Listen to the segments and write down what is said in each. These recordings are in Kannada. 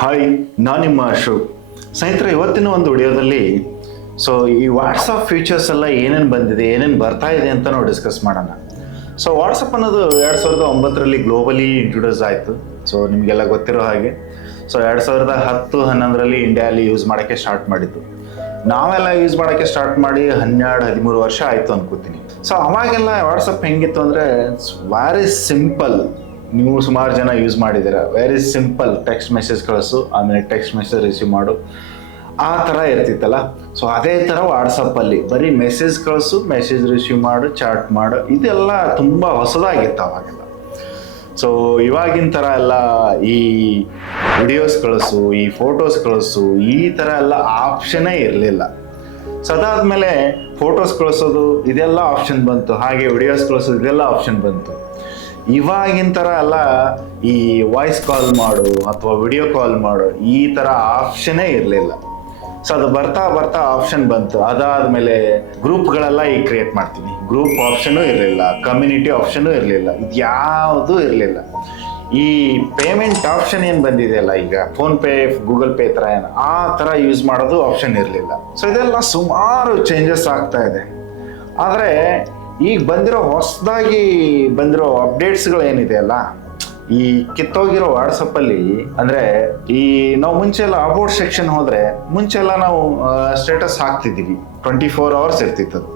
ಹಾಯ್ ನಾನು ನಿಮ್ಮ ಅಶೋಕ್. ಸ್ನೇಹಿತರೆ, ಇವತ್ತಿನ ಒಂದು ವಿಡಿಯೋದಲ್ಲಿ ಸೊ ಈ ವಾಟ್ಸಪ್ ಫೀಚರ್ಸ್ ಎಲ್ಲ ಏನೇನು ಬಂದಿದೆ, ಏನೇನು ಬರ್ತಾ ಇದೆ ಅಂತ ನಾವು ಡಿಸ್ಕಸ್ ಮಾಡೋಣ. ಸೊ ವಾಟ್ಸಪ್ ಅನ್ನೋದು ಎರಡು ಸಾವಿರದ ಒಂಬತ್ತರಲ್ಲಿ ಗ್ಲೋಬಲಿ ಇಂಟ್ರೊಡ್ಯೂಸ್ ಆಯಿತು. ಸೊ ನಿಮಗೆಲ್ಲ ಗೊತ್ತಿರೋ ಹಾಗೆ. ಸೊ ಎರಡು ಸಾವಿರದ ಹತ್ತು, ಹನ್ನೊಂದರಲ್ಲಿ ಇಂಡಿಯಾಲಿ ಯೂಸ್ ಮಾಡೋಕ್ಕೆ ಸ್ಟಾರ್ಟ್ ಮಾಡಿದ್ದು. ನಾವೆಲ್ಲ ಯೂಸ್ ಮಾಡೋಕ್ಕೆ ಸ್ಟಾರ್ಟ್ ಮಾಡಿ ಹನ್ನೆರಡು, ಹದಿಮೂರು ವರ್ಷ ಆಯಿತು ಅನ್ಕೋತೀನಿ. ಸೊ ಅವಾಗೆಲ್ಲ ವಾಟ್ಸಪ್ ಹೆಂಗಿತ್ತು ಅಂದರೆ ವೆರಿ ಸಿಂಪಲ್ ನೀವು ಸುಮಾರು ಜನ ಯೂಸ್ ಮಾಡಿದ್ದೀರ. ವೆರಿ ಸಿಂಪಲ್ ಟೆಕ್ಸ್ಟ್ ಮೆಸೇಜ್ ಕಳಿಸು, ಆಮೇಲೆ ಟೆಕ್ಸ್ಟ್ ಮೆಸೇಜ್ ರಿಸೀವ್ ಮಾಡು. ಆ ಥರ ಇರ್ತಿತ್ತಲ್ಲ? ಸೊ ಅದೇ ಥರ ವಾಟ್ಸಪ್ಪಲ್ಲಿ ಬರೀ ಮೆಸೇಜ್ ಕಳಿಸು ಮೆಸೇಜ್ ರಿಸೀವ್ ಮಾಡು ಚಾಟ್ ಮಾಡು. ಇದೆಲ್ಲ ತುಂಬ ಹೊಸದಾಗಿತ್ತು ಅವಾಗೆಲ್ಲ ಸೊ ಇವಾಗಿನ ಥರ ಎಲ್ಲ ಈ ವಿಡಿಯೋಸ್ ಕಳಿಸು, ಈ ಫೋಟೋಸ್ ಕಳಿಸು, ಈ ಥರ ಎಲ್ಲ ಆಪ್ಷನೇ ಇರಲಿಲ್ಲ. ಸೊ ಮೇಲೆ ಫೋಟೋಸ್ ಕಳಿಸೋದು, ಇದೆಲ್ಲ ಆಪ್ಷನ್ ಬಂತು. ಹಾಗೆ ವಿಡಿಯೋಸ್ ಕಳಿಸೋದು, ಇದೆಲ್ಲ ಆಪ್ಷನ್ ಬಂತು. ಇವಾಗಿನ ಥರ ಅಲ್ಲ, ಈ ವಾಯ್ಸ್ ಕಾಲ್ ಮಾಡು ಅಥವಾ ವಿಡಿಯೋ ಕಾಲ್ ಮಾಡು, ಈ ಥರ ಆಪ್ಷನ್ನೇ ಇರಲಿಲ್ಲ. ಸೊ ಅದು ಬರ್ತಾ ಬರ್ತಾ ಆಪ್ಷನ್ ಬಂತು. ಅದಾದಮೇಲೆ ಗ್ರೂಪ್ಗಳೆಲ್ಲ ಈಗ ಕ್ರಿಯೇಟ್ ಮಾಡ್ತೀನಿ. ಗ್ರೂಪ್ ಆಪ್ಷನು ಇರಲಿಲ್ಲ ಕಮ್ಯುನಿಟಿ ಆಪ್ಷನು ಇರಲಿಲ್ಲ. ಇದು ಯಾವುದೂ ಇರಲಿಲ್ಲ. ಈ ಪೇಮೆಂಟ್ ಆಪ್ಷನ್ ಏನು ಬಂದಿದೆಯಲ್ಲ ಈಗ? ಫೋನ್ ಪೇ ಗೂಗಲ್ ಪೇ ಥರ ಏನು? ಆ ಥರ ಯೂಸ್ ಮಾಡೋದು ಆಪ್ಷನ್ ಇರಲಿಲ್ಲ. ಸೊ ಇದೆಲ್ಲ ಸುಮಾರು ಚೇಂಜಸ್ ಆಗ್ತಾ ಇದೆ. ಆದರೆ ಈಗ ಬಂದಿರೋ ಹೊಸದಾಗಿ ಬಂದಿರೋ ಅಪ್ಡೇಟ್ಸ್ಗಳು ಏನಿದೆ ಅಲ್ಲ? ಈ ಕಿತ್ತೋಗಿರೋ ವಾಟ್ಸಪ್ಪಲ್ಲಿ, ಅಂದರೆ ಈ ನಾವು ಮುಂಚೆ ಎಲ್ಲ ಅಬೌಟ್ ಸೆಕ್ಷನ್ ಹೋದರೆ, ಮುಂಚೆ ಎಲ್ಲ ನಾವು ಸ್ಟೇಟಸ್ ಹಾಕ್ತಿದ್ದೀವಿ. ಟ್ವೆಂಟಿ ಫೋರ್ ಅವರ್ಸ್ ಇರ್ತಿತ್ತು ಅದು.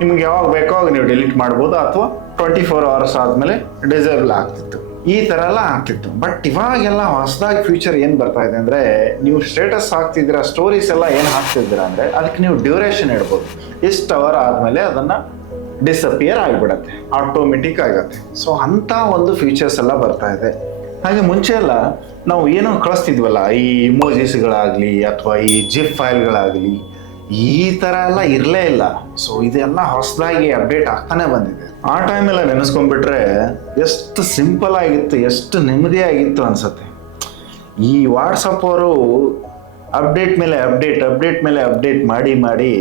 ನಿಮ್ಗೆ ಯಾವಾಗ ಬೇಕೋ ಆಗ ನೀವು ಡಿಲೀಟ್ ಮಾಡ್ಬೋದು, ಅಥವಾ ಟ್ವೆಂಟಿ ಫೋರ್ ಅವರ್ಸ್ ಆದಮೇಲೆ ಡಿಸೇಬಲ್ ಆಗ್ತಿತ್ತು. ಈ ಥರ ಎಲ್ಲ ಆಗ್ತಿತ್ತು. ಬಟ್ ಇವಾಗೆಲ್ಲ ಹೊಸದಾಗಿ ಫ್ಯೂಚರ್ ಏನು ಬರ್ತಾ ಇದೆ ಅಂದರೆ, ನೀವು ಸ್ಟೇಟಸ್ ಹಾಕ್ತಿದ್ದೀರಾ ಸ್ಟೋರೀಸ್ ಎಲ್ಲ ಏನು ಹಾಕ್ತಿದ್ದೀರಾ ಅಂದರೆ, ಅದಕ್ಕೆ ನೀವು ಡ್ಯೂರೇಷನ್ ಇಡ್ಬೋದು ಇಷ್ಟು ಅವರ್ ಆದಮೇಲೆ ಅದನ್ನು ಡಿಸಪಿಯರ್ ಆಗಿಬಿಡತ್ತೆ ಆಟೋಮೆಟಿಕ್ ಆಗುತ್ತೆ. ಸೊ ಅಂಥ ಒಂದು ಫೀಚರ್ಸ್ ಎಲ್ಲ ಬರ್ತಾ ಇದೆ. ಹಾಗೆ ಮುಂಚೆ ಎಲ್ಲ ನಾವು ಏನೋ ಕಳಿಸ್ತಿದ್ವಲ್ಲ, ಈ ಇಮೋಜಿಸ್ಗಳಾಗಲಿ ಅಥವಾ ಈ ಜಿಪ್ ಫೈಲ್ಗಳಾಗಲಿ ಈ ಥರ ಎಲ್ಲ ಇರಲೇ ಇಲ್ಲ. ಸೊ ಇದೆಲ್ಲ ಹೊಸದಾಗಿ ಅಪ್ಡೇಟ್ ಆಗ್ತಾನೆ ಬಂದಿದೆ. ಆ ಟೈಮೆಲ್ಲ ನೆನೆಸ್ಕೊಂಡ್ಬಿಟ್ರೆ ಎಷ್ಟು ಸಿಂಪಲ್ ಆಗಿತ್ತು, ಎಷ್ಟು ನೆಮ್ಮದಿಯಾಗಿತ್ತು ಅನ್ಸತ್ತೆ. ಈ ವಾಟ್ಸಪ್ ಅವರು ಅಪ್ಡೇಟ್ ಮೇಲೆ ಅಪ್ಡೇಟ್ ಅಪ್ಡೇಟ್ ಮೇಲೆ ಅಪ್ಡೇಟ್ ಮಾಡಿ ಮಾಡಿ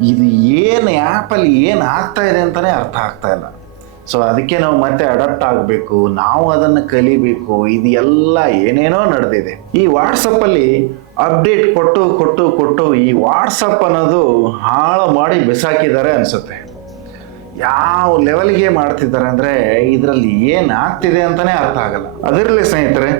ಇದು ಏನು ಆ್ಯಪಲ್ಲಿ ಏನು ಆಗ್ತಾ ಇದೆ ಅಂತಲೇ ಅರ್ಥ ಆಗ್ತಾ ಇಲ್ಲ. ಸೊ ಅದಕ್ಕೆ ನಾವು ಮತ್ತೆ ಅಡಾಪ್ಟ್ ಆಗಬೇಕು, ನಾವು ಅದನ್ನು ಕಲಿಬೇಕು, ಇದು ಎಲ್ಲ ಏನೇನೋ ನಡೆದಿದೆ. ಈ ವಾಟ್ಸಪ್ಪಲ್ಲಿ ಅಪ್ಡೇಟ್ ಕೊಟ್ಟು ಕೊಟ್ಟು ಕೊಟ್ಟು ಈ ವಾಟ್ಸಪ್ ಅನ್ನೋದು ಹಾಳು ಮಾಡಿ ಬಿಸಾಕಿದ್ದಾರೆ ಅನಿಸುತ್ತೆ. ಯಾವ ಲೆವೆಲ್ಗೆ ಮಾಡ್ತಿದ್ದಾರೆ ಅಂದರೆ ಇದರಲ್ಲಿ ಏನಾಗ್ತಿದೆ ಅಂತಲೇ ಅರ್ಥ ಆಗಲ್ಲ. ಅದರಲ್ಲಿ ಸ್ನೇಹಿತರೆ,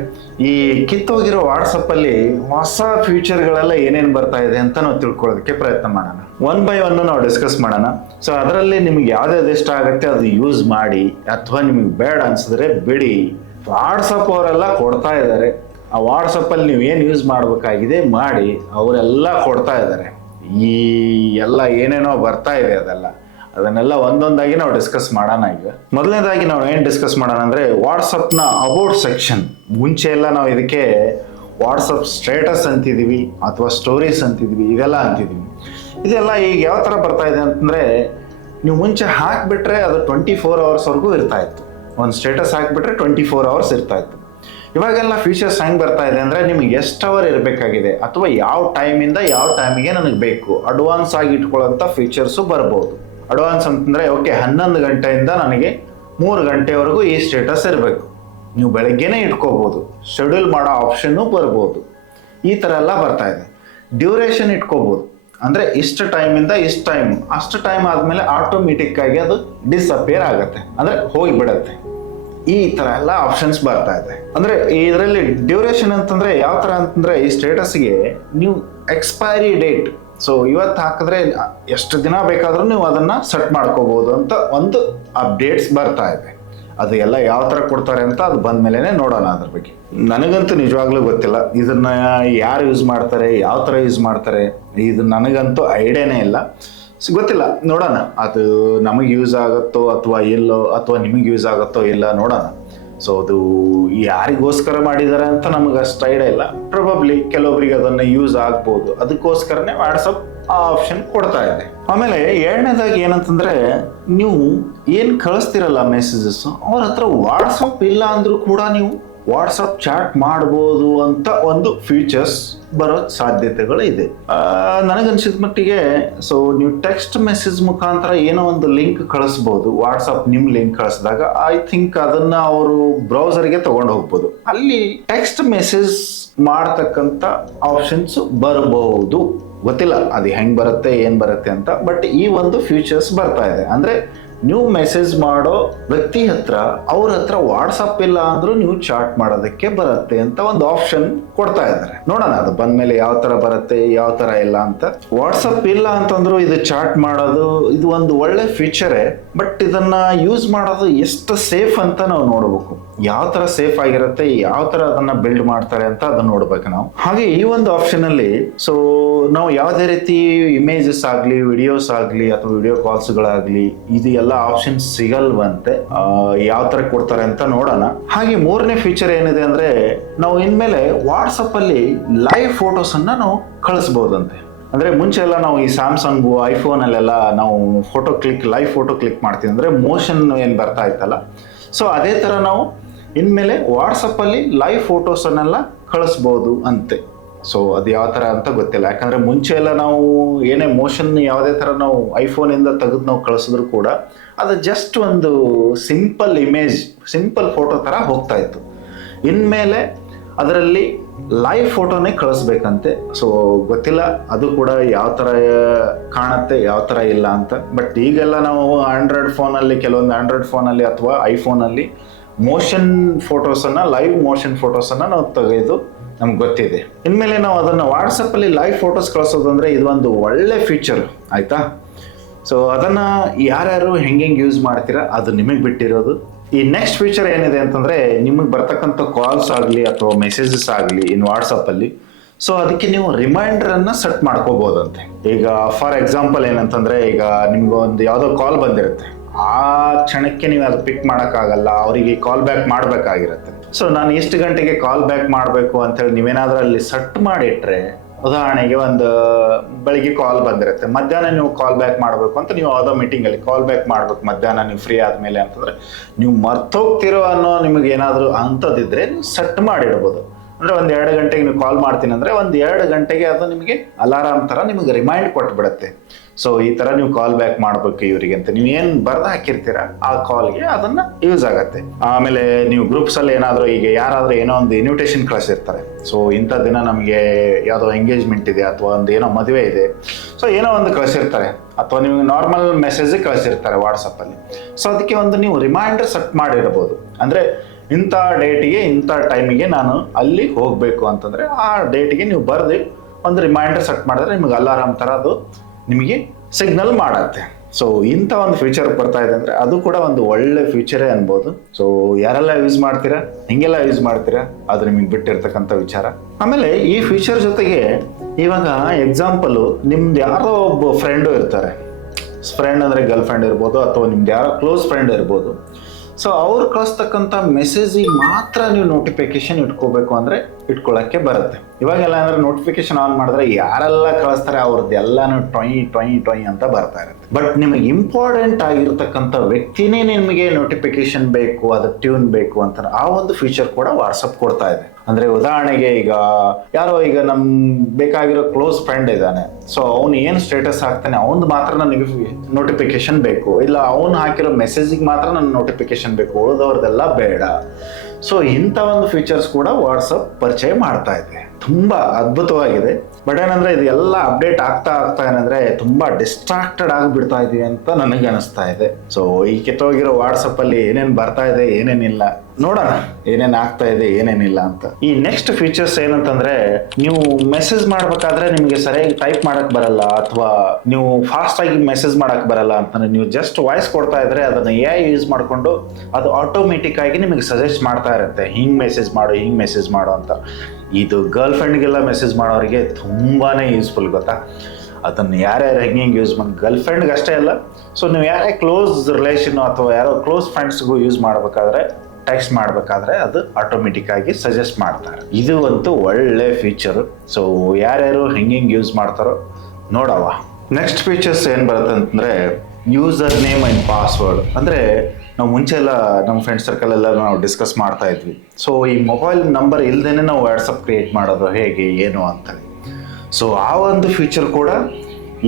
ಈ ಕಿತ್ತೋಗಿರೋ ವಾಟ್ಸಪ್ಪಲ್ಲಿ ಹೊಸ ಫ್ಯೂಚರ್ಗಳೆಲ್ಲ ಏನೇನು ಬರ್ತಾ ಇದೆ ಅಂತ ನಾವು ತಿಳ್ಕೊಳ್ಳೋದಕ್ಕೆ ಪ್ರಯತ್ನ ಮಾಡೋಣ. ಒನ್ ಬೈ ಒನ್ ನಾವು ಡಿಸ್ಕಸ್ ಮಾಡೋಣ. ಸೊ ಅದರಲ್ಲಿ ನಿಮ್ಗೆ ಯಾವ್ದು ಇಷ್ಟ ಆಗುತ್ತೆ ಅದು ಯೂಸ್ ಮಾಡಿ ಅಥವಾ ನಿಮಗೆ ಬೇಡ ಅನ್ಸಿದ್ರೆ ಬಿಡಿ. ವಾಟ್ಸಪ್ ಅವರೆಲ್ಲ ಕೊಡ್ತಾ ಇದ್ದಾರೆ. ಆ ವಾಟ್ಸಪ್ಪಲ್ಲಿ ನೀವು ಏನು ಯೂಸ್ ಮಾಡಬೇಕಾಗಿದೆ ಮಾಡಿ, ಅವರೆಲ್ಲ ಕೊಡ್ತಾ ಇದ್ದಾರೆ. ಈ ಎಲ್ಲ ಏನೇನೋ ಬರ್ತಾ ಇದೆ ಅದೆಲ್ಲ. ಅದನ್ನೆಲ್ಲ ಒಂದೊಂದಾಗಿ ನಾವು ಡಿಸ್ಕಸ್ ಮಾಡೋಣ ಈಗ. ಮೊದಲನೇದಾಗಿ ನಾವು ಏನು ಡಿಸ್ಕಸ್ ಮಾಡೋಣ ಅಂದರೆ ವಾಟ್ಸಪ್ನ ಅಬೌಟ್ ಸೆಕ್ಷನ್ ಮುಂಚೆ ಎಲ್ಲ ನಾವು ಇದಕ್ಕೆ ವಾಟ್ಸಪ್ ಸ್ಟೇಟಸ್ ಅಂತಿದ್ದೀವಿ ಅಥವಾ ಸ್ಟೋರೀಸ್ ಅಂತಿದ್ವಿ, ಇದೆಲ್ಲ ಅಂತಿದ್ದೀವಿ ಇದೆಲ್ಲ ಈಗ ಯಾವ ಥರ ಬರ್ತಾ ಇದೆ ಅಂತಂದರೆ, ನೀವು ಮುಂಚೆ ಹಾಕಿಬಿಟ್ರೆ ಅದು ಟ್ವೆಂಟಿ ಫೋರ್ ಅವರ್ಸ್ವರೆಗೂ ಇರ್ತಾ ಇತ್ತು. ಒಂದು ಸ್ಟೇಟಸ್ ಹಾಕಿಬಿಟ್ರೆ ಟ್ವೆಂಟಿ ಫೋರ್ ಅವರ್ಸ್ ಇರ್ತಾ ಇತ್ತು. ಇವಾಗೆಲ್ಲ ಫೀಚರ್ಸ್ ಹೆಂಗೆ ಬರ್ತಾ ಇದೆ ಅಂದರೆ ನಿಮಗೆ ಎಷ್ಟು ಅವರ್ ಇರಬೇಕಾಗಿದೆ ಅಥವಾ ಯಾವ ಟೈಮಿಂದ ಯಾವ ಟೈಮಿಗೆ ನನಗೆ ಬೇಕು? ಅಡ್ವಾನ್ಸ್ ಆಗಿ ಇಟ್ಕೊಳ್ಳೋಂಥ ಫೀಚರ್ಸು ಬರ್ಬೋದು. ಅಡ್ವಾನ್ಸ್ ಅಂತಂದರೆ ಓಕೆ ಹನ್ನೊಂದು ಗಂಟೆಯಿಂದ ನನಗೆ ಮೂರು ಗಂಟೆವರೆಗೂ ಈ ಸ್ಟೇಟಸ್ ಇರಬೇಕು. ನೀವು ಬೆಳಗ್ಗೆನೇ ಇಟ್ಕೋಬೋದು. ಶೆಡ್ಯೂಲ್ ಮಾಡೋ ಆಪ್ಷನ್ನು ಬರ್ಬೋದು. ಈ ಥರ ಎಲ್ಲ ಬರ್ತಾ ಇದೆ. ಡ್ಯೂರೇಷನ್ ಇಟ್ಕೋಬೋದು. ಅಂದರೆ ಇಷ್ಟು ಟೈಮಿಂದ ಇಷ್ಟು ಟೈಮ್ ಅಷ್ಟು ಟೈಮ್ ಆದಮೇಲೆ ಆಟೋಮೆಟಿಕ್ಕಾಗಿ ಅದು ಡಿಸಪಿಯರ್ ಆಗುತ್ತೆ. ಅಂದರೆ ಹೋಗಿಬಿಡತ್ತೆ. ಈ ಥರ ಎಲ್ಲ ಆಪ್ಷನ್ಸ್ ಬರ್ತಾ ಇದೆ. ಅಂದರೆ ಇದರಲ್ಲಿ ಡ್ಯೂರೇಷನ್ ಅಂತಂದರೆ ಯಾವ ಥರ ಅಂತಂದರೆ ಈ ಸ್ಟೇಟಸ್ಗೆ ನೀವು ಎಕ್ಸ್ಪೈರಿ ಡೇಟ್ ಸೊ ಇವತ್ತು ಹಾಕಿದ್ರೆ ಎಷ್ಟು ದಿನ ಬೇಕಾದರೂ ನೀವು ಅದನ್ನು ಸೆಟ್ ಮಾಡ್ಕೋಬೋದು ಅಂತ ಒಂದು ಅಪ್ಡೇಟ್ಸ್ ಬರ್ತಾ ಇದೆ. ಅದು ಎಲ್ಲ ಯಾವ ಥರ ಕೊಡ್ತಾರೆ ಅಂತ ಅದು ಬಂದ ಮೇಲೇ ನೋಡೋಣ ಅದ್ರ ಬಗ್ಗೆ. ನನಗಂತೂ ನಿಜವಾಗ್ಲೂ ಗೊತ್ತಿಲ್ಲ. ಇದನ್ನ ಯಾರು ಯೂಸ್ ಮಾಡ್ತಾರೆ, ಯಾವ ಥರ ಯೂಸ್ ಮಾಡ್ತಾರೆ, ಇದು ನನಗಂತೂ ಐಡಿಯಾನೇ ಇಲ್ಲ. ಸೊ ಗೊತ್ತಿಲ್ಲ. ನೋಡೋಣ. ಅದು ನಮಗೆ ಯೂಸ್ ಆಗುತ್ತೋ ಅಥವಾ ಇಲ್ಲೋ ಅಥವಾ ನಿಮಗೆ ಯೂಸ್ ಆಗುತ್ತೋ ಇಲ್ಲ ನೋಡೋಣ. ಸೊ ಅದು ಯಾರಿಗೋಸ್ಕರ ಮಾಡಿದ್ದಾರೆ ಅಂತ ನಮಗೆ ಅಷ್ಟು ಐಡಿಯಾ ಇಲ್ಲ. ಪ್ರೊಬಬ್ಲಿ ಕೆಲವೊಬ್ಬರಿಗೆ ಅದನ್ನು ಯೂಸ್ ಆಗ್ಬೋದು. ಅದಕ್ಕೋಸ್ಕರನೇ ವಾಟ್ಸಪ್ ಆ ಆಪ್ಷನ್ ಕೊಡ್ತಾ ಇದೆ ಆಮೇಲೆ ಎರಡನೇದಾಗಿ ಏನಂತಂದ್ರೆ, ನೀವು ಏನು ಕಳಿಸ್ತಿರಲ್ಲ ಮೆಸೇಜಸ್ ಅವ್ರ ಹತ್ರ ವಾಟ್ಸಪ್ ಇಲ್ಲ ಅಂದ್ರೂ ಕೂಡ ನೀವು ವಾಟ್ಸಪ್ ಚಾಟ್ ಮಾಡ್ಬೋದು ಅಂತ ಒಂದು ಫೀಚರ್ಸ್ ಬರೋ ಸಾಧ್ಯತೆಗಳು ಇದೆ ನನಗನ್ಸಿದ ಮಟ್ಟಿಗೆ ಸೊ ನೀವು ಟೆಕ್ಸ್ಟ್ ಮೆಸೇಜ್ ಮುಖಾಂತರ ಏನೋ ಒಂದು ಲಿಂಕ್ ಕಳಿಸ್ಬೋದು ವಾಟ್ಸಪ್ ನಿಮ್ ಲಿಂಕ್ ಕಳಿಸಿದಾಗ ಐ ಥಿಂಕ್ ಅದನ್ನ ಅವರು ಬ್ರೌಸರ್ಗೆ ತಗೊಂಡು ಹೋಗ್ಬೋದು. ಅಲ್ಲಿ ಟೆಕ್ಸ್ಟ್ ಮೆಸೇಜ್ ಮಾಡ್ತಕ್ಕಂಥ ಆಪ್ಷನ್ಸ್ ಬರಬಹುದು ಗೊತ್ತಿಲ್ಲ, ಅದು ಹೆಂಗೆ ಬರುತ್ತೆ, ಏನು ಬರುತ್ತೆ ಅಂತ ಬಟ್ ಈ ಒಂದು ಫ್ಯೂಚರ್ಸ್ ಬರ್ತಾ ಇದೆ. ಅಂದ್ರೆ ನೀವು ಮೆಸೇಜ್ ಮಾಡೋ ವ್ಯಕ್ತಿ ಹತ್ರ, ಅವ್ರ ಹತ್ರ ವಾಟ್ಸಪ್ ಇಲ್ಲ ಅಂದ್ರೂ ನೀವು ಚಾಟ್ ಮಾಡೋದಕ್ಕೆ ಬರುತ್ತೆ ಅಂತ ಒಂದು ಆಪ್ಷನ್ ಕೊಡ್ತಾ ಇದ್ದಾರೆ. ನೋಡೋಣ, ಅದು ಬಂದ್ಮೇಲೆ ಯಾವ ತರ ಬರುತ್ತೆ, ಯಾವ ತರ ಇಲ್ಲ ಅಂತ. ವಾಟ್ಸಪ್ ಇಲ್ಲ ಅಂತಂದ್ರು ಇದು ಚಾಟ್ ಮಾಡೋದು, ಇದು ಒಂದು ಒಳ್ಳೆ ಫೀಚರೇ ಬಟ್ ಇದನ್ನ ಯೂಸ್ ಮಾಡೋದು ಎಷ್ಟು ಸೇಫ್ ಅಂತ ನಾವು ನೋಡ್ಬೇಕು. ಯಾವ ತರ ಸೇಫ್ ಆಗಿರುತ್ತೆ, ಯಾವ ತರ ಅದನ್ನ ಬಿಲ್ಡ್ ಮಾಡ್ತಾರೆ ಅಂತ ಅದನ್ನ ನೋಡ್ಬೇಕು ನಾವು. ಹಾಗೆ ಈ ಒಂದು ಆಪ್ಷನ್ ಅಲ್ಲಿ ಸೊ ನಾವು ಯಾವುದೇ ರೀತಿ ಇಮೇಜಸ್ ಆಗ್ಲಿ ವಿಡಿಯೋಸ್ ಆಗ್ಲಿ, ಅಥವಾ ವಿಡಿಯೋ ಕಾಲ್ಸ್ಗಳಾಗ್ಲಿ ಇದು ಎಲ್ಲ ಆಪ್ಷನ್ ಸಿಗಲ್ವಂತೆ ಯಾವ ತರ ಕೊಡ್ತಾರೆ ಅಂತ ನೋಡೋಣ. ಹಾಗೆ ಮೂರನೇ ಫೀಚರ್ ಏನಿದೆ ಅಂದ್ರೆ, ನಾವು ಇನ್ಮೇಲೆ ವಾಟ್ಸಪ್ ಅಲ್ಲಿ ಲೈವ್ ಫೋಟೋಸ್ ಅನ್ನ ನಾವು ಕಳಿಸ್ಬೋದಂತೆ. ಅಂದ್ರೆ ಮುಂಚೆ ಎಲ್ಲ ನಾವು ಈ ಸ್ಯಾಮ್ಸಂಗು ಐಫೋನ್ ಅಲ್ಲೆಲ್ಲ ನಾವು photo click live photo click ಮಾಡ್ತೀವಿ. ಅಂದ್ರೆ ಮೋಷನ್ ಏನ್ ಬರ್ತಾ ಇತ್ತಲ್ಲ. ಸೊ ಅದೇ ತರ ನಾವು ಇನ್ಮೇಲೆ ವಾಟ್ಸಪ್ಪಲ್ಲಿ ಲೈವ್ ಫೋಟೋಸನ್ನೆಲ್ಲ ಕಳಿಸ್ಬೋದು ಅಂತೆ. ಸೊ ಅದು ಯಾವ ಥರ ಅಂತ ಗೊತ್ತಿಲ್ಲ. ಯಾಕಂದ್ರೆ ಮುಂಚೆ ಎಲ್ಲ ನಾವು ಏನೇ ಮೋಷನ್ ಯಾವುದೇ ಥರ ನಾವು ಐಫೋನಿಂದ ತೆಗೆದು ನಾವು ಕಳಿಸಿದ್ರು ಕೂಡ ಅದು ಜಸ್ಟ್ ಒಂದು ಸಿಂಪಲ್ ಇಮೇಜ್ ಸಿಂಪಲ್ ಫೋಟೋ ಥರ ಹೋಗ್ತಾ ಇತ್ತು. ಇನ್ಮೇಲೆ ಅದರಲ್ಲಿ ಲೈವ್ ಫೋಟೋನೇ ಕಳಿಸ್ಬೇಕಂತೆ. ಸೊ ಗೊತ್ತಿಲ್ಲ, ಅದು ಕೂಡ ಯಾವ ಥರ ಕಾಣುತ್ತೆ, ಯಾವ ಥರ ಇಲ್ಲ ಅಂತ. ಬಟ್ ಈಗೆಲ್ಲ ನಾವು ಆಂಡ್ರಾಯ್ಡ್ ಫೋನಲ್ಲಿ ಕೆಲವೊಂದು ಆಂಡ್ರಾಯ್ಡ್ ಫೋನಲ್ಲಿ ಅಥವಾ ಐಫೋನಲ್ಲಿ ಮೋಷನ್ ಫೋಟೋಸನ್ನು ಲೈವ್ ಮೋಷನ್ ಫೋಟೋಸನ್ನು ನಾವು ತೆಗೆದು ನಮ್ಗೆ ಗೊತ್ತಿದೆ. ಇನ್ಮೇಲೆ ನಾವು ಅದನ್ನು ವಾಟ್ಸಪ್ಪಲ್ಲಿ ಲೈವ್ ಫೋಟೋಸ್ ಕಳಿಸೋದಂದ್ರೆ ಇದು ಒಂದು ಒಳ್ಳೆ ಫೀಚರ್ ಆಯ್ತಾ? ಸೊ ಅದನ್ನು ಯಾರ್ಯಾರು ಹೆಂಗೆ ಯೂಸ್ ಮಾಡ್ತೀರಾ ಅದು ನಿಮಗೆ ಬಿಟ್ಟಿರೋದು. ಈ ನೆಕ್ಸ್ಟ್ ಫೀಚರ್ ಏನಿದೆ ಅಂತಂದರೆ ನಿಮಗೆ ಬರ್ತಕ್ಕಂಥ ಕಾಲ್ಸ್ ಆಗಲಿ ಅಥವಾ ಮೆಸೇಜಸ್ ಆಗಲಿ ಇನ್ ವಾಟ್ಸಪ್ಪಲ್ಲಿ ಸೊ ಅದಕ್ಕೆ ನೀವು ರಿಮೈಂಡರನ್ನು ಸೆಟ್ ಮಾಡ್ಕೋಬೋದಂತೆ. ಈಗ ಫಾರ್ ಎಕ್ಸಾಂಪಲ್ ಏನಂತಂದರೆ ಈಗ ನಿಮ್ಗೆ ಒಂದು ಯಾವುದೋ ಕಾಲ್ ಬಂದಿರುತ್ತೆ. ಆ ಕ್ಷಣಕ್ಕೆ ನೀವು ಅದು ಪಿಕ್ ಮಾಡೋಕ್ಕಾಗಲ್ಲ, ಅವರಿಗೆ ಕಾಲ್ ಬ್ಯಾಕ್ ಮಾಡಬೇಕಾಗಿರುತ್ತೆ. ಸೊ ನಾನು ಎಷ್ಟು ಗಂಟೆಗೆ ಕಾಲ್ ಬ್ಯಾಕ್ ಮಾಡಬೇಕು ಅಂತೇಳಿ ನೀವೇನಾದರೂ ಅಲ್ಲಿ ಸೆಟ್ ಮಾಡಿಟ್ರೆ, ಉದಾಹರಣೆಗೆ ಒಂದು ಬೆಳಿಗ್ಗೆ ಕಾಲ್ ಬಂದಿರುತ್ತೆ. ಮಧ್ಯಾಹ್ನ ನೀವು ಕಾಲ್ ಬ್ಯಾಕ್ ಮಾಡಬೇಕು ಅಂತ ನೀವು ಯಾವುದೋ ಮೀಟಿಂಗಲ್ಲಿ ಕಾಲ್ ಬ್ಯಾಕ್ ಮಾಡಬೇಕು, ಮಧ್ಯಾಹ್ನ ನೀವು ಫ್ರೀ ಆದಮೇಲೆ ಅಂತಂದರೆ, ನೀವು ಮರ್ತೋಗ್ತಿರೋ ಅನ್ನೋ ನಿಮಗೆ ಏನಾದರೂ ಅಂಥದ್ದಿದ್ರೆ ನೀವು ಸೆಟ್ ಮಾಡಿಡ್ಬೋದು. ಅಂದ್ರೆ ಒಂದು ಎರಡು ಗಂಟೆಗೆ ನೀವು ಕಾಲ್ ಮಾಡ್ತೀನಿ ಅಂದ್ರೆ ಒಂದು ಎರಡು ಗಂಟೆಗೆ ಅದು ನಿಮಗೆ ಅಲಾರಾಮ್ ತರ ನಿಮಗೆ ರಿಮೈಂಡ್ ಕೊಟ್ಬಿಡುತ್ತೆ. ಸೊ ಈ ತರ ನೀವು ಕಾಲ್ ಬ್ಯಾಕ್ ಮಾಡ್ಬೇಕು ಇವರಿಗೆ ಅಂತ. ನೀವು ಏನ್ ಬರ್ದು ಹಾಕಿರ್ತೀರ ಆ ಕಾಲ್ಗೆ ಅದನ್ನ ಯೂಸ್ ಆಗತ್ತೆ. ಆಮೇಲೆ ನೀವು ಗ್ರೂಪ್ಸ್ ಅಲ್ಲಿ ಏನಾದ್ರು ಈಗ ಯಾರಾದ್ರೂ ಏನೋ ಒಂದು ಇನ್ವಿಟೇಷನ್ ಕಳಿಸಿರ್ತಾರೆ ಸೊ ಇಂಥ ದಿನ ನಮಗೆ ಯಾವುದೋ ಎಂಗೇಜ್ಮೆಂಟ್ ಇದೆ ಅಥವಾ ಒಂದು ಏನೋ ಮದುವೆ ಇದೆ. ಸೊ ಏನೋ ಒಂದು ಕಳಿಸಿರ್ತಾರೆ ಅಥವಾ ನಿಮಗೆ ನಾರ್ಮಲ್ ಮೆಸೇಜ್ ಕಳಿಸಿರ್ತಾರೆ ವಾಟ್ಸಪ್ಪಲ್ಲಿ ಸೊ ಅದಕ್ಕೆ ಒಂದು ನೀವು ರಿಮೈಂಡರ್ ಸೆಟ್ ಮಾಡಿರ್ಬೋದು. ಅಂದ್ರೆ ಇಂಥ ಡೇಟಿಗೆ ಇಂಥ ಟೈಮಿಗೆ ನಾನು ಅಲ್ಲಿ ಹೋಗಬೇಕು ಅಂತಂದರೆ ಆ ಡೇಟಿಗೆ ನೀವು ಬರೆದು ಒಂದು ರಿಮೈಂಡರ್ ಸೆಟ್ ಮಾಡಿದ್ರೆ ನಿಮಗೆ ಅಲಾರಾಮ್ ಥರ ಅದು ನಿಮಗೆ ಸಿಗ್ನಲ್ ಮಾಡುತ್ತೆ. ಸೊ ಇಂಥ ಒಂದು ಫ್ಯೂಚರ್ ಬರ್ತಾ ಇದೆ ಅಂದರೆ ಅದು ಕೂಡ ಒಂದು ಒಳ್ಳೆ ಫ್ಯೂಚರೇ ಅನ್ಬೋದು. ಸೊ ಯಾರೆಲ್ಲ ಯೂಸ್ ಮಾಡ್ತೀರಾ? ಹಿಂಗೆಲ್ಲ ಯೂಸ್ ಮಾಡ್ತೀರಾ? ಅದು ನಿಮಗೆ ಬಿಟ್ಟಿರ್ತಕ್ಕಂಥ ವಿಚಾರ. ಆಮೇಲೆ ಈ ಫ್ಯೂಚರ್ ಜೊತೆಗೆ ಇವಾಗ ಎಕ್ಸಾಂಪಲು ನಿಮ್ದು ಯಾರೋ ಒಬ್ಬ ಫ್ರೆಂಡು ಇರ್ತಾರೆ. ಫ್ರೆಂಡ್ ಅಂದರೆ ಗರ್ಲ್ ಫ್ರೆಂಡ್ ಇರ್ಬೋದು ಅಥವಾ ನಿಮ್ದು ಯಾರೋ ಕ್ಲೋಸ್ ಫ್ರೆಂಡ್ ಇರ್ಬೋದು. ಸೊ ಅವ್ರು ಕಳಿಸ್ತಕ್ಕಂಥ ಮೆಸೇಜಿಗೆ ಮಾತ್ರ ನೀವು ನೋಟಿಫಿಕೇಶನ್ ಇಟ್ಕೋಬೇಕು ಅಂದರೆ ಇಟ್ಕೊಳ್ಳೋಕ್ಕೆ ಬರುತ್ತೆ. ಇವಾಗೆಲ್ಲ ಅಂದರೆ ನೋಟಿಫಿಕೇಶನ್ ಆನ್ ಮಾಡಿದ್ರೆ ಯಾರೆಲ್ಲ ಕಳಿಸ್ತಾರೆ ಅವ್ರದ್ದು ಎಲ್ಲಾನು ಟೊಯ್ ಟೊಯ್ ಟೊಯ್ ಅಂತ ಬರ್ತಾ ಇರುತ್ತೆ. ಬಟ್ ನಿಮಗೆ ಇಂಪಾರ್ಟೆಂಟ್ ಆಗಿರ್ತಕ್ಕಂಥ ವ್ಯಕ್ತಿನೇ ನಿಮಗೆ ನೋಟಿಫಿಕೇಶನ್ ಬೇಕು, ಅದು ಟ್ಯೂನ್ ಬೇಕು ಅಂತ ಆ ಒಂದು ಫೀಚರ್ ಕೂಡ ವಾಟ್ಸಪ್ ಕೊಡ್ತಾ ಇದೆ. ಅಂದ್ರೆ ಉದಾಹರಣೆಗೆ ಈಗ ಯಾರೋ ಈಗ ನಮ್ ಬೇಕಾಗಿರೋ ಕ್ಲೋಸ್ ಫ್ರೆಂಡ್ ಇದ್ದಾನೆ. ಸೊ ಅವ್ನು ಏನು ಸ್ಟೇಟಸ್ ಹಾಕ್ತಾನೆ ಅವ್ನು ಮಾತ್ರ ನನಗೆ ನೋಟಿಫಿಕೇಶನ್ ಬೇಕು. ಇಲ್ಲ, ಅವ್ನು ಹಾಕಿರೋ ಮೆಸೇಜಿಗೆ ಮಾತ್ರ ನನ್ನ ನೋಟಿಫಿಕೇಶನ್ ಬೇಕು. ಉಳಿದವ್ರದೆಲ್ಲ ಬೇಡ. ಸೊ ಇಂಥ ಒಂದು ಫೀಚರ್ಸ್ ಕೂಡ ವಾಟ್ಸಪ್ ಪರಿಚಯ ಮಾಡ್ತಾ ಇದೆ. ತುಂಬಾ ಅದ್ಭುತವಾಗಿದೆ. ಬಟ್ ಏನಂದ್ರೆ ಇದು ಎಲ್ಲ ಅಪ್ಡೇಟ್ ಆಗ್ತಾ ಆಗ್ತಾ ಏನಂದ್ರೆ ತುಂಬಾ ಡಿಸ್ಟ್ರಾಕ್ಟೆಡ್ ಆಗಿಬಿಡ್ತಾ ಇದೀವಿ ಅಂತ ನನಗೆ ಅನಿಸ್ತಾ ಇದೆ. ಸೊ ಈ ಕೆತ್ತೋಗಿರೋ ವಾಟ್ಸಪ್ ಅಲ್ಲಿ ಏನೇನ್ ಬರ್ತಾ ಇದೆ, ಏನೇನಿಲ್ಲ, ನೋಡೋಣ ಏನೇನ್ ಆಗ್ತಾ ಇದೆ, ಏನೇನಿಲ್ಲ ಅಂತ. ಈ ನೆಕ್ಸ್ಟ್ ಫೀಚರ್ಸ್ ಏನಂತಂದ್ರೆ, ನೀವು ಮೆಸೇಜ್ ಮಾಡ್ಬೇಕಾದ್ರೆ ನಿಮಗೆ ಸರಿಯಾಗಿ ಟೈಪ್ ಮಾಡಕ್ ಬರಲ್ಲ ಅಥವಾ ನೀವು ಫಾಸ್ಟ್ ಆಗಿ ಮೆಸೇಜ್ ಮಾಡಕ್ ಬರಲ್ಲ ಅಂತಂದ್ರೆ ನೀವು ಜಸ್ಟ್ ವಾಯ್ಸ್ ಕೊಡ್ತಾ ಇದ್ರೆ ಅದನ್ನ ಎ ಯೂಸ್ ಮಾಡ್ಕೊಂಡು ಅದು ಆಟೋಮೆಟಿಕ್ ಆಗಿ ನಿಮಗೆ ಸಜೆಸ್ಟ್ ಮಾಡ್ತಾ ಇರುತ್ತೆ. ಹಿಂಗ್ ಮೆಸೇಜ್ ಮಾಡು, ಹಿಂಗ್ ಮೆಸೇಜ್ ಮಾಡು ಅಂತ. ಇದು ಗರ್ಲ್ ಫ್ರೆಂಡ್ಗೆಲ್ಲ ಮೆಸೇಜ್ ಮಾಡೋರಿಗೆ ತುಂಬಾ ಯೂಸ್ಫುಲ್ ಗೊತ್ತಾ? ಅದನ್ನು ಯಾರ್ಯಾರು ಹೆಂಗೆ ಯೂಸ್ ಮಾಡಿ ಗರ್ಲ್ ಫ್ರೆಂಡ್ಗೆ ಅಷ್ಟೇ ಅಲ್ಲ, ಸೊ ನೀವು ಯಾರೇ ಕ್ಲೋಸ್ ರಿಲೇಷನ್ ಅಥವಾ ಯಾರೋ ಕ್ಲೋಸ್ ಫ್ರೆಂಡ್ಸ್ಗೂ ಯೂಸ್ ಮಾಡಬೇಕಾದ್ರೆ, ಟೆಕ್ಸ್ಟ್ ಮಾಡಬೇಕಾದ್ರೆ ಅದು ಆಟೋಮೆಟಿಕ್ ಆಗಿ ಸಜೆಸ್ಟ್ ಮಾಡ್ತಾರೆ. ಇದು ಅಂತೂ ಒಳ್ಳೆ ಫೀಚರ್ ಸೊ ಯಾರ್ಯಾರು ಹೆಂಗೆ ಹೆಂಗೆ ಯೂಸ್ ಮಾಡ್ತಾರೋ ನೋಡವ ನೆಕ್ಸ್ಟ್ ಫೀಚರ್ಸ್ ಏನು ಬರುತ್ತೆ ಅಂತಂದರೆ ಯೂಸರ್ ನೇಮ್ ಆ್ಯಂಡ್ ಪಾಸ್ವರ್ಡ್. ಅಂದರೆ ನಾವು ಮುಂಚೆ ಎಲ್ಲ ನಮ್ಮ ಫ್ರೆಂಡ್ ಸರ್ಕಲ್ ಎಲ್ಲ ನಾವು ಡಿಸ್ಕಸ್ ಮಾಡ್ತಾ ಇದ್ವಿ. ಸೊ ಈ ಮೊಬೈಲ್ ನಂಬರ್ ಇಲ್ಲದೇನೆ ನಾವು ವಾಟ್ಸಪ್ ಕ್ರಿಯೇಟ್ ಮಾಡೋದು ಹೇಗೆ, ಏನು ಅಂತ. ಸೊ ಆ ಒಂದು ಫೀಚರ್ ಕೂಡ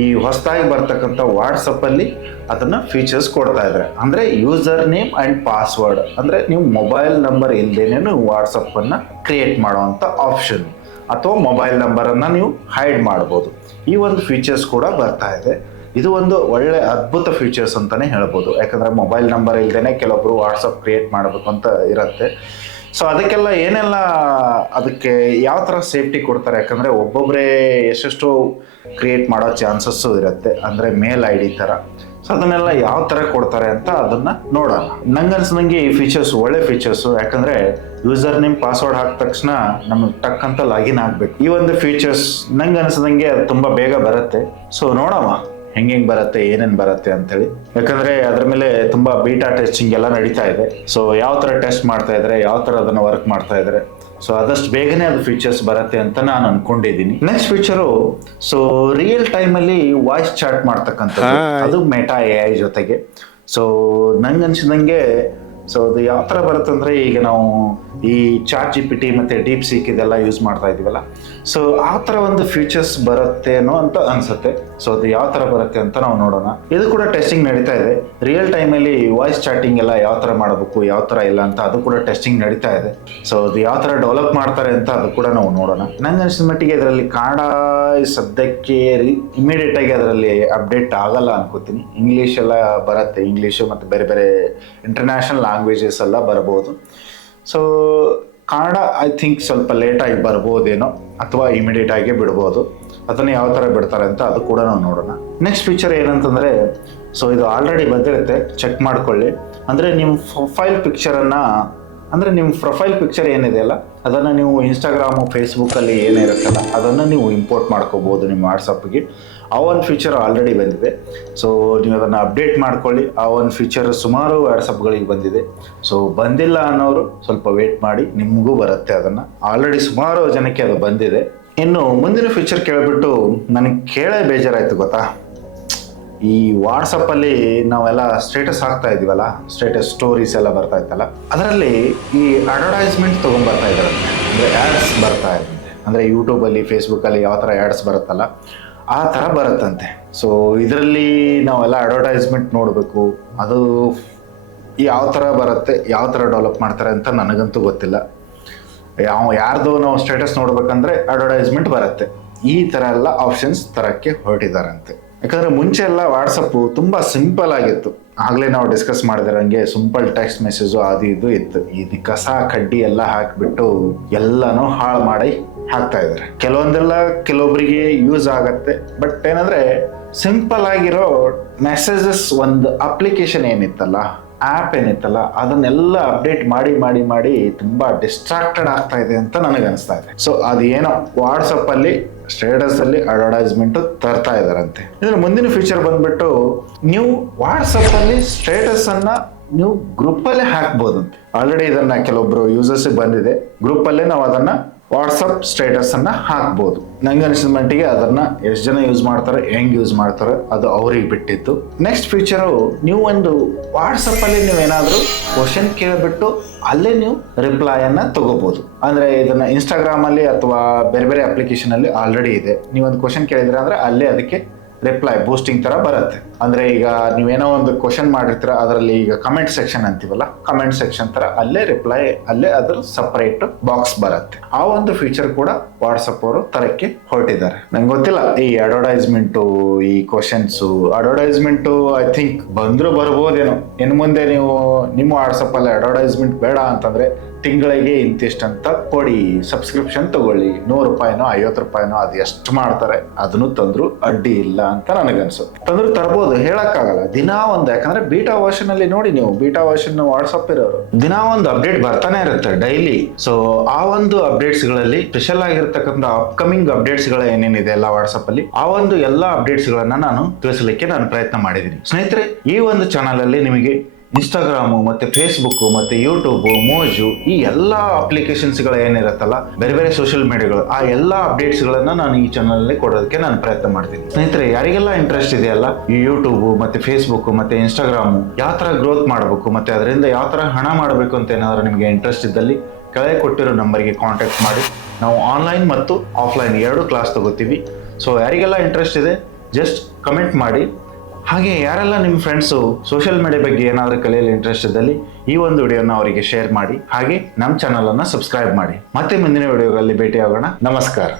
ಈ ಹೊಸದಾಗಿ ಬರ್ತಕ್ಕಂಥ ವಾಟ್ಸಪ್ಪಲ್ಲಿ ಅದನ್ನು ಫೀಚರ್ಸ್ ಕೊಡ್ತಾ ಇದ್ದಾರೆ. ಅಂದರೆ ಯೂಸರ್ ನೇಮ್ ಆ್ಯಂಡ್ ಪಾಸ್ವರ್ಡ್ ಅಂದರೆ ನೀವು ಮೊಬೈಲ್ ನಂಬರ್ ಇಲ್ಲದೇನೆ ವಾಟ್ಸಪ್ಪನ್ನು ಕ್ರಿಯೇಟ್ ಮಾಡುವಂಥ ಆಪ್ಷನ್ ಅಥವಾ ಮೊಬೈಲ್ ನಂಬರನ್ನು ನೀವು ಹೈಡ್ ಮಾಡ್ಬೋದು. ಈ ಒಂದು ಫೀಚರ್ಸ್ ಕೂಡ ಬರ್ತಾ ಇದೆ. ಇದು ಒಂದು ಒಳ್ಳೆ ಅದ್ಭುತ ಫೀಚರ್ಸ್ ಅಂತಲೇ ಹೇಳ್ಬೋದು. ಯಾಕಂದರೆ ಮೊಬೈಲ್ ನಂಬರ್ ಇಲ್ಲದೇ ಕೆಲವೊಬ್ರು ವಾಟ್ಸಪ್ ಕ್ರಿಯೇಟ್ ಮಾಡಬೇಕು ಅಂತ ಇರುತ್ತೆ. ಸೊ ಅದಕ್ಕೆಲ್ಲ ಏನೆಲ್ಲ ಅದಕ್ಕೆ ಯಾವ ಥರ ಸೇಫ್ಟಿ ಕೊಡ್ತಾರೆ? ಯಾಕಂದರೆ ಒಬ್ಬೊಬ್ಬರೇ ಎಷ್ಟೆಷ್ಟು ಕ್ರಿಯೇಟ್ ಮಾಡೋ ಚಾನ್ಸಸ್ಸು ಇರುತ್ತೆ. ಅಂದರೆ ಮೇಲ್ ಐ ಡಿ ಥರ ಸೊ ಅದನ್ನೆಲ್ಲ ಯಾವ ಥರ ಕೊಡ್ತಾರೆ ಅಂತ ಅದನ್ನು ನೋಡೋಣ. ನಂಗೆ ಅನ್ಸಿದಂಗೆ ಈ ಫೀಚರ್ಸ್ ಒಳ್ಳೆ ಫೀಚರ್ಸು ಯಾಕಂದರೆ ಯೂಸರ್ ನಿಮ್ಮ ಪಾಸ್ವರ್ಡ್ ಹಾಕಿದ ತಕ್ಷಣ ನಮಗೆ ಟಕ್ ಅಂತ ಲಾಗಿನ್ ಆಗಬೇಕು. ಈ ಒಂದು ಫೀಚರ್ಸ್ ನಂಗೆ ಅನ್ಸಿದಂಗೆ ಅದು ತುಂಬ ಬೇಗ ಬರುತ್ತೆ. ಸೊ ನೋಡೋಣ. ಹೆಂಗೆ ಹೆಂಗೆ ಬರುತ್ತೆ ಏನೇನು ಬರುತ್ತೆ ಅಂತೇಳಿ. ಯಾಕಂದರೆ ಅದ್ರ ಮೇಲೆ ತುಂಬ ಬೀಟಾ ಟೆಸ್ಟಿಂಗ್ ಎಲ್ಲ ನಡೀತಾ ಇದೆ. ಸೊ ಯಾವ ಥರ ಟೆಸ್ಟ್ ಮಾಡ್ತಾ ಇದ್ದಾರೆ ಯಾವ ಥರ ಅದನ್ನು ವರ್ಕ್ ಮಾಡ್ತಾ ಇದ್ದಾರೆ ಸೊ ಆದಷ್ಟು ಬೇಗನೆ ಅದು ಫೀಚರ್ಸ್ ಬರುತ್ತೆ ಅಂತ ನಾನು ಅನ್ಕೊಂಡಿದ್ದೀನಿ. ನೆಕ್ಸ್ಟ್ ಫೀಚರು ಸೊ ರಿಯಲ್ ಟೈಮಲ್ಲಿ ವಾಯ್ಸ್ ಚಾಟ್ ಮಾಡ್ತಕ್ಕಂಥ ಅದು ಮೆಟಾ ಎ ಐ ಜೊತೆಗೆ. ಸೊ ನಂಗೆ ಅನ್ಸಿದಂಗೆ ಸೊ ಅದು ಯಾವ ಥರ ಬರುತ್ತೆ ಅಂದರೆ ಈಗ ನಾವು ಈ ಚಾಟ್ ಜಿ ಪಿ ಟಿ ಮತ್ತು ಡೀಪ್ ಸಿಕ್ ಇದೆಲ್ಲ ಯೂಸ್ ಮಾಡ್ತಾ ಇದೀವಲ್ಲ. ಸೊ ಆ ಥರ ಒಂದು ಫೀಚರ್ಸ್ ಬರುತ್ತೇನೋ ಅಂತ ಅನ್ಸುತ್ತೆ. ಸೊ ಅದು ಯಾವ ಥರ ಬರುತ್ತೆ ಅಂತ ನಾವು ನೋಡೋಣ. ಇದು ಕೂಡ ಟೆಸ್ಟಿಂಗ್ ನಡೀತಾ ಇದೆ. ರಿಯಲ್ ಟೈಮಲ್ಲಿ ವಾಯ್ಸ್ ಚಾಟಿಂಗ್ ಎಲ್ಲ ಯಾವ ಥರ ಮಾಡಬೇಕು, ಯಾವ ಥರ ಇಲ್ಲ ಅಂತ ಅದು ಕೂಡ ಟೆಸ್ಟಿಂಗ್ ನಡೀತಾ ಇದೆ. ಸೊ ಅದು ಯಾವ ಥರ ಡೆವಲಪ್ ಮಾಡ್ತಾರೆ ಅಂತ ಅದು ಕೂಡ ನಾವು ನೋಡೋಣ. ನಂಗೆ ಅನಿಸಿದ ಮಟ್ಟಿಗೆ ಇದರಲ್ಲಿ ಕನ್ನಡ ಸದ್ಯಕ್ಕೆ ಇಮಿಡಿಯೇಟ್ ಆಗಿ ಅದರಲ್ಲಿ ಅಪ್ಡೇಟ್ ಆಗಲ್ಲ ಅನ್ಕೋತೀನಿ. ಇಂಗ್ಲೀಷ್ ಎಲ್ಲ ಬರುತ್ತೆ. ಇಂಗ್ಲೀಷು ಮತ್ತು ಬೇರೆ ಬೇರೆ ಇಂಟರ್ನ್ಯಾಷನಲ್ ಲ್ಯಾಂಗ್ವೇಜಸ್ ಎಲ್ಲ ಬರಬಹುದು ಸೊ ಕನ್ನಡ ಐ ಥಿಂಕ್ ಸ್ವಲ್ಪ ಲೇಟಾಗಿ ಬರ್ಬೋದೇನೋ ಅಥವಾ ಇಮಿಡಿಯೇಟ್ ಆಗಿ ಬಿಡ್ಬೋದು. ಅದನ್ನು ಯಾವ ಥರ ಬಿಡ್ತಾರೆ ಅಂತ ಅದು ಕೂಡ ನಾವು ನೋಡೋಣ. ನೆಕ್ಸ್ಟ್ ಫೀಚರ್ ಏನಂತಂದರೆ ಸೊ ಇದು ಆಲ್ರೆಡಿ ಬಂದಿರುತ್ತೆ. ಚೆಕ್ ಮಾಡ್ಕೊಳ್ಳಿ. ಅಂದರೆ ನಿಮ್ಮ ಪ್ರೊಫೈಲ್ ಪಿಕ್ಚರನ್ನು ಅಂದರೆ ನಿಮ್ಮ ಪ್ರೊಫೈಲ್ ಪಿಕ್ಚರ್ ಏನಿದೆಯಲ್ಲ ಅದನ್ನು ನೀವು ಇನ್ಸ್ಟಾಗ್ರಾಮು ಫೇಸ್ಬುಕ್ಕಲ್ಲಿ ಏನಿರುತ್ತಲ್ಲ, ಅದನ್ನು ನೀವು ಇಂಪೋರ್ಟ್ ಮಾಡ್ಕೋಬೋದು ನಿಮ್ಮ ವಾಟ್ಸಪ್ಗೆ ಆ ಒಂದು ಫೀಚರ್ ಆಲ್ರೆಡಿ ಬಂದಿದೆ. ಸೊ ನೀವು ಅದನ್ನು ಅಪ್ಡೇಟ್ ಮಾಡ್ಕೊಳ್ಳಿ. ಆ ಒಂದು ಫೀಚರ್ ಸುಮಾರು ವಾಟ್ಸಪ್ಗಳಿಗೆ ಬಂದಿದೆ. ಸೊ ಬಂದಿಲ್ಲ ಅನ್ನೋರು ಸ್ವಲ್ಪ ವೇಟ್ ಮಾಡಿ. ನಿಮಗೂ ಬರುತ್ತೆ ಅದನ್ನು. ಆಲ್ರೆಡಿ ಸುಮಾರು ಜನಕ್ಕೆ ಅದು ಬಂದಿದೆ. ಇನ್ನು ಮುಂದಿನ ಫೀಚರ್ ಕೇಳಿಬಿಟ್ಟು ನನಗೆ ಕೇಳೇ ಬೇಜಾರಾಯಿತು ಗೊತ್ತಾ? ಈ ವಾಟ್ಸಪ್ಪಲ್ಲಿ ನಾವೆಲ್ಲ ಸ್ಟೇಟಸ್ ಹಾಕ್ತಾ ಇದೀವಲ್ಲ ಸ್ಟೇಟಸ್ ಸ್ಟೋರೀಸ್ ಎಲ್ಲ ಬರ್ತಾ ಇತ್ತಲ್ಲ, ಅದರಲ್ಲಿ ಈ ಅಡ್ವರ್ಟೈಸ್ಮೆಂಟ್ ತೊಗೊಂಡ್ಬರ್ತಾ ಇದ್ದಾರೆ. ಅಂದರೆ ಆ್ಯಡ್ಸ್ ಬರ್ತಾ ಇದೆ. ಅಂದರೆ ಯೂಟ್ಯೂಬಲ್ಲಿ ಫೇಸ್ಬುಕ್ಕಲ್ಲಿ ಯಾವ ಥರ ಆ್ಯಡ್ಸ್ ಬರುತ್ತಲ್ಲ ಆ ಥರ ಬರುತ್ತಂತೆ. ಸೊ ಇದರಲ್ಲಿ ನಾವೆಲ್ಲ ಅಡ್ವರ್ಟೈಸ್ಮೆಂಟ್ ನೋಡಬೇಕು. ಅದು ಯಾವ ಥರ ಬರುತ್ತೆ, ಯಾವ ಥರ ಡೆವಲಪ್ ಮಾಡ್ತಾರೆ ಅಂತ ನನಗಂತೂ ಗೊತ್ತಿಲ್ಲ. ಯಾವ, ಯಾರ್ದು ನಾವು ಸ್ಟೇಟಸ್ ನೋಡ್ಬೇಕಂದ್ರೆ ಅಡ್ವರ್ಟೈಸ್ಮೆಂಟ್ ಬರುತ್ತೆ. ಈ ಥರ ಎಲ್ಲ ಆಪ್ಷನ್ಸ್ ತರಕ್ಕೆ ಹೊರಟಿದಾರಂತೆ. ಯಾಕಂದ್ರೆ ಮುಂಚೆ ಎಲ್ಲ ವಾಟ್ಸಪ್ಪು ತುಂಬ ಸಿಂಪಲ್ ಆಗಿತ್ತು. ಆಗಲೇ ನಾವು ಡಿಸ್ಕಸ್ ಮಾಡಿದಿರಂಗೆ ಸಿಂಪಲ್ ಟೆಕ್ಸ್ಟ್ ಮೆಸೇಜು ಅದು ಇದು ಇತ್ತು. ಇದು ಕಸ, ಕಡ್ಡಿ ಎಲ್ಲ ಹಾಕಿಬಿಟ್ಟು ಎಲ್ಲನೂ ಹಾಳು ಮಾಡಿ ಹಾಕ್ತಾ ಇದ್ದಾರೆ. ಕೆಲವೊಂದೆಲ್ಲ ಕೆಲವೊಬ್ಬರಿಗೆ ಯೂಸ್ ಆಗತ್ತೆ. ಬಟ್ ಏನಂದ್ರೆ ಸಿಂಪಲ್ ಆಗಿರೋ ಮೆಸೇಜಸ್ ಒಂದು ಅಪ್ಲಿಕೇಶನ್ ಏನಿತ್ತಲ್ಲ ಆ್ಯಪ್ ಏನಿತ್ತಲ್ಲ, ಅದನ್ನೆಲ್ಲ ಅಪ್ಡೇಟ್ ಮಾಡಿ ಮಾಡಿ ಮಾಡಿ ತುಂಬಾ ಡಿಸ್ಟ್ರಾಕ್ಟೆಡ್ ಆಗ್ತಾ ಇದೆ ಅಂತ ನನಗೆ ಅನಿಸ್ತಾ ಇದೆ. ಸೊ ಅದೇನೋ ಸ್ಟೇಟಸ್ ಅಲ್ಲಿ ಅಡ್ವರ್ಟೈಸ್ಮೆಂಟ್ ತರ್ತಾ ಇದಾರಂತೆ ಇದ್ರ ಮುಂದಿನ ಫೀಚರ್ ಬಂದ್ಬಿಟ್ಟು, ನೀವು ವಾಟ್ಸಪ್ ಅಲ್ಲಿ ಸ್ಟೇಟಸ್ ಅನ್ನ ನೀವು ಗ್ರೂಪ್ ಅಲ್ಲೇ ಹಾಕ್ಬೋದಂತೆ. ಆಲ್ರೆಡಿ ಇದನ್ನ ಕೆಲವೊಬ್ರು ಯೂಸರ್ಸ್ ಬಂದಿದೆ. ಗ್ರೂಪ್ ಅಲ್ಲೇ ನಾವು ಅದನ್ನ ವಾಟ್ಸಪ್ ಸ್ಟೇಟಸ್ ಅನ್ನ ಹಾಕ್ಬೋದು. ನಂಗೆ ಅನಿಸಿದ ಮಟ್ಟಿಗೆ ಅದನ್ನ ಎಷ್ಟು ಜನ ಯೂಸ್ ಮಾಡ್ತಾರೆ, ಹೆಂಗ್ ಯೂಸ್ ಮಾಡ್ತಾರೆ, ಅದು ಅವ್ರಿಗೆ ಬಿಟ್ಟಿತ್ತು. ನೆಕ್ಸ್ಟ್ ಫೀಚರು ನೀವು ಒಂದು ವಾಟ್ಸಪ್ ಅಲ್ಲಿ ನೀವೇನಾದ್ರೂ ಕ್ವಶನ್ ಕೇಳಿಬಿಟ್ಟು ಅಲ್ಲೇ ನೀವು ರಿಪ್ಲೈಯನ್ನ ತಗೋಬಹುದು ಅಂದ್ರೆ ಇದನ್ನ ಇನ್ಸ್ಟಾಗ್ರಾಮ್ ಅಲ್ಲಿ ಅಥವಾ ಬೇರೆ ಬೇರೆ ಅಪ್ಲಿಕೇಶನ್ ಅಲ್ಲಿ ಆಲ್ರೆಡಿ ಇದೆ. ನೀವೊಂದು ಕ್ವಶನ್ ಕೇಳಿದ್ರೆ ಅಂದ್ರೆ ಅಲ್ಲೇ ಅದಕ್ಕೆ ರಿಪ್ಲೈ ಬೂಸ್ಟಿಂಗ್ ತರ ಬರುತ್ತೆ. ಅಂದ್ರೆ ಈಗ ನೀವೇನೋ ಒಂದು ಕ್ವಶನ್ ಮಾಡಿರ್ತೀರ, ಅದರಲ್ಲಿ ಈಗ ಕಮೆಂಟ್ ಸೆಕ್ಷನ್ ಅಂತೀವಲ್ಲ ಕಮೆಂಟ್ ಸೆಕ್ಷನ್ ತರ ಅಲ್ಲೇ ರಿಪ್ಲೈ ಅಲ್ಲೇ ಅದ್ರ ಸಪರೇಟ್ ಬಾಕ್ಸ್ ಬರುತ್ತೆ. ಆ ಒಂದು ಫೀಚರ್ ಕೂಡ ವಾಟ್ಸಪ್ ಅವರು ತರಕ್ಕೆ ಹೊರಟಿದ್ದಾರೆ. ನಂಗೆ ಗೊತ್ತಿಲ್ಲ, ಈ ಅಡ್ವರ್ಟೈಸ್ಮೆಂಟು ಈ ಕ್ವಶನ್ಸು ಅಡ್ವರ್ಟೈಸ್ಮೆಂಟು ಐ ಥಿಂಕ್ ಬಂದ್ರು ಬರ್ಬೋದೇನೋ. ಇನ್ ಮುಂದೆ ನೀವು ನಿಮ್ಮ ವಾಟ್ಸಪ್ ಅಲ್ಲಿ ಅಡ್ವರ್ಟೈಸ್ಮೆಂಟ್ ಬೇಡ ಅಂತಂದ್ರೆ ತಿಂಗಳಿಗೆ ಇಂತಿಷ್ಟಂತ ಕೊಡಿ ಸಬ್ಸ್ಕ್ರಿಪ್ಷನ್ ತಗೊಳ್ಳಿ. ನೂರು ರೂಪಾಯಿನೋ, ಐವತ್ತು ರೂಪಾಯಿನೋ ಅದು ಎಷ್ಟು ಮಾಡ್ತಾರೆ, ಅದನ್ನು ತಂದ್ರು ಅಡ್ಡಿ ಇಲ್ಲ ಅಂತ ನನಗನ್ಸುತ್ತೆ. ತಂದ್ರು ತರ್ಬೋದು ಹೇಳಕ್ಕಾಗಲ್ಲ. ದಿನಾ ಒಂದು, ಯಾಕಂದ್ರೆ ಬೀಟಾ ವರ್ಷನ್ ಅಲ್ಲಿ ನೋಡಿ ನೀವು ಬೀಟಾ ವರ್ಷನ್ ವಾಟ್ಸಪ್ ಇರೋರು. ದಿನಾ ಒಂದು ಅಪ್ಡೇಟ್ ಬರ್ತಾನೆ ಇರುತ್ತೆ ಡೈಲಿ ಸೊ ಆ ಒಂದು ಅಪ್ಡೇಟ್ಸ್ಗಳಲ್ಲಿ ಸ್ಪೆಷಲ್ ಆಗಿರ್ತಕ್ಕಂಥ ಅಪ್ಕಮಿಂಗ್ ಅಪ್ಡೇಟ್ಸ್ಗಳು ಏನೇನಿದೆ ಎಲ್ಲ ವಾಟ್ಸಪ್ ಅಲ್ಲಿ, ಆ ಒಂದು ಎಲ್ಲ ಅಪ್ಡೇಟ್ಸ್ ಗಳನ್ನ ನಾನು ತಿಳಿಸಲಿಕ್ಕೆ ನಾನು ಪ್ರಯತ್ನ ಮಾಡಿದ್ದೀನಿ. ಸ್ನೇಹಿತರೆ, ಈ ಒಂದು ಚಾನಲ್ ಅಲ್ಲಿ ನಿಮಗೆ ಇನ್ಸ್ಟಾಗ್ರಾಮು ಮತ್ತೆ ಫೇಸ್ಬುಕ್ ಮತ್ತೆ ಯೂಟ್ಯೂಬ್ ಮೋಜು ಈ ಎಲ್ಲ ಅಪ್ಲಿಕೇಶನ್ಸ್ಗಳು ಏನಿರುತ್ತಲ್ಲ, ಬೇರೆ ಬೇರೆ ಸೋಷಿಯಲ್ ಮೀಡಿಯಾಗಳು ಆ ಎಲ್ಲ ಅಪ್ಡೇಟ್ಸ್ಗಳನ್ನ ನಾನು ಈ ಚಾನಲ್ ಅಲ್ಲಿ ಕೊಡೋದಕ್ಕೆ ನಾನು ಪ್ರಯತ್ನ ಮಾಡ್ತೀನಿ. ಸ್ನೇಹಿತರೆ, ಯಾರಿಗೆಲ್ಲ ಇಂಟ್ರೆಸ್ಟ್ ಇದೆಯಲ್ಲ, ಈ ಯೂಟ್ಯೂಬು ಮತ್ತೆ ಫೇಸ್ಬುಕ್ ಮತ್ತೆ ಇನ್ಸ್ಟಾಗ್ರಾಮು ಯಾವ ಥರ ಗ್ರೋತ್ ಮಾಡಬೇಕು, ಮತ್ತೆ ಅದರಿಂದ ಯಾವ ಥರ ಹಣ ಮಾಡಬೇಕು ಅಂತ ಏನಾದರೂ ನಿಮಗೆ ಇಂಟ್ರೆಸ್ಟ್ ಇದ್ದಲ್ಲಿ, ಕೆಳಗೆ ಕೊಟ್ಟಿರೋ ನಂಬರ್ಗೆ ಕಾಂಟ್ಯಾಕ್ಟ್ ಮಾಡಿ. ನಾವು ಆನ್ಲೈನ್ ಮತ್ತು ಆಫ್ಲೈನ್ ಎರಡು ಕ್ಲಾಸ್ ತಗೋತೀವಿ. ಸೊ ಯಾರಿಗೆಲ್ಲ ಇಂಟ್ರೆಸ್ಟ್ ಇದೆ ಜಸ್ಟ್ ಕಮೆಂಟ್ ಮಾಡಿ. ಹಾಗೆ ಯಾರೆಲ್ಲ ನಿಮ್ಮ ಫ್ರೆಂಡ್ಸು ಸೋಷಿಯಲ್ ಮೀಡಿಯಾ ಬಗ್ಗೆ ಏನಾದರೂ ಕಲಿಯಲು ಇಂಟ್ರೆಸ್ಟ್ ಇದ್ದಲ್ಲಿ ಈ ಒಂದು ವಿಡಿಯೋನ ಅವರಿಗೆ ಶೇರ್ ಮಾಡಿ, ಹಾಗೆ ನಮ್ಮ ಚಾನಲನ್ನು ಸಬ್ಸ್ಕ್ರೈಬ್ ಮಾಡಿ. ಮತ್ತೆ ಮುಂದಿನ ವಿಡಿಯೋಗಳಲ್ಲಿ ಭೇಟಿಯಾಗೋಣ. ನಮಸ್ಕಾರ.